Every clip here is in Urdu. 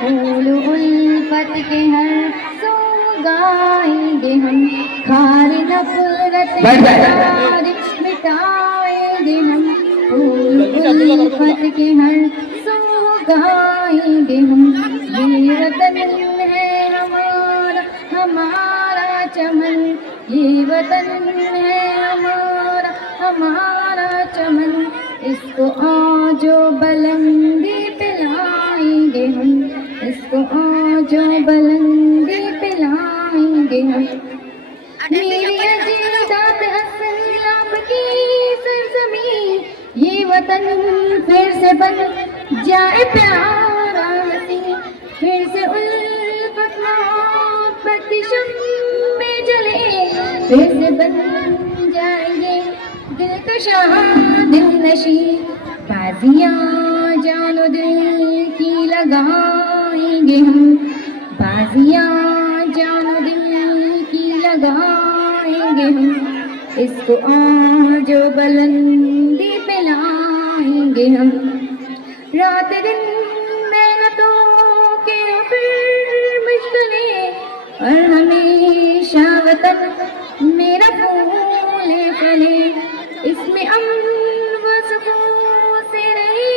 پھول الفت کے ہر سو گائیں گے ہم، خار نفرت کے خارش مٹائیں گے ہم، پھول الفت کے ہر سو گائیں گے ہم، یہ وطن ہے ہمارا ہمارا چمن، یہ وطن ہے ہمارا ہمارا چمن، اس کو آج و بلندی پلائیں گے ہم، اس کو آج و بلندی پلائیں گے ہم۔ میری اجداد اصل آپ کی سرزمین، یہ وطن پھر سے بن جائے پیارا حسین، پھر سے الفت محبت کی شمع جلے، پھر سے بن جائیں گے دلکشاں دل نشین، بازیاں جان و دل کی لگائیں گے ہم، بازیاں جان و دل کی لگائیں گے ہم، اس کو آج و بلندی پلائیں گے ہم۔ رات دن محنتوں کے پھر مشغلے، اور ہمیشہ وطن میرا پھولے پھلے، اس میں امن و سکون سے رہے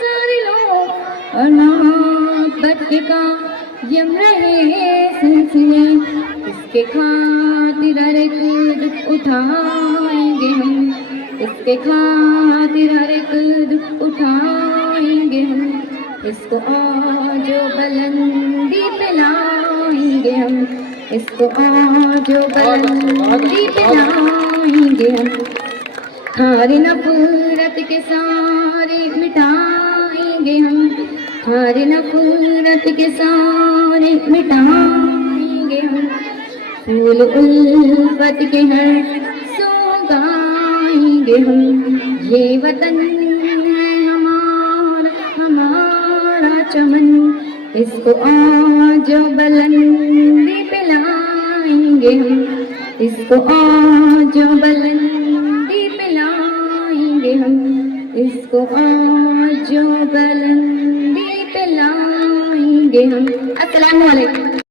سارے لوگ، اور محبت کے قائم رہے سلسلے، اس کے خاطر ہر ایک دکھ اٹھائیں گے ہم، اس کے خاطر ہر ایک دکھ اٹھائیں گے ہم، اس کو آج و بلندی پلائیں گے ہم، اس کو آج و بلندی پلائیں گے ہم، خار نفرت کے سارے مٹائیں گے ہم، خار نفرت کے سارے مٹائیں گے ہم، پھول الفت کے ہر سو گائیں گے ہم، یہ وطن ہے ہمارا ہمارا چمن، اس کو آج و بلندی پلائیں گے ہم، اس کو آج و بلندی پلائیں گے ہم، اس کو آج و بلندی پلائیں گے ہم۔ السلام علیکم۔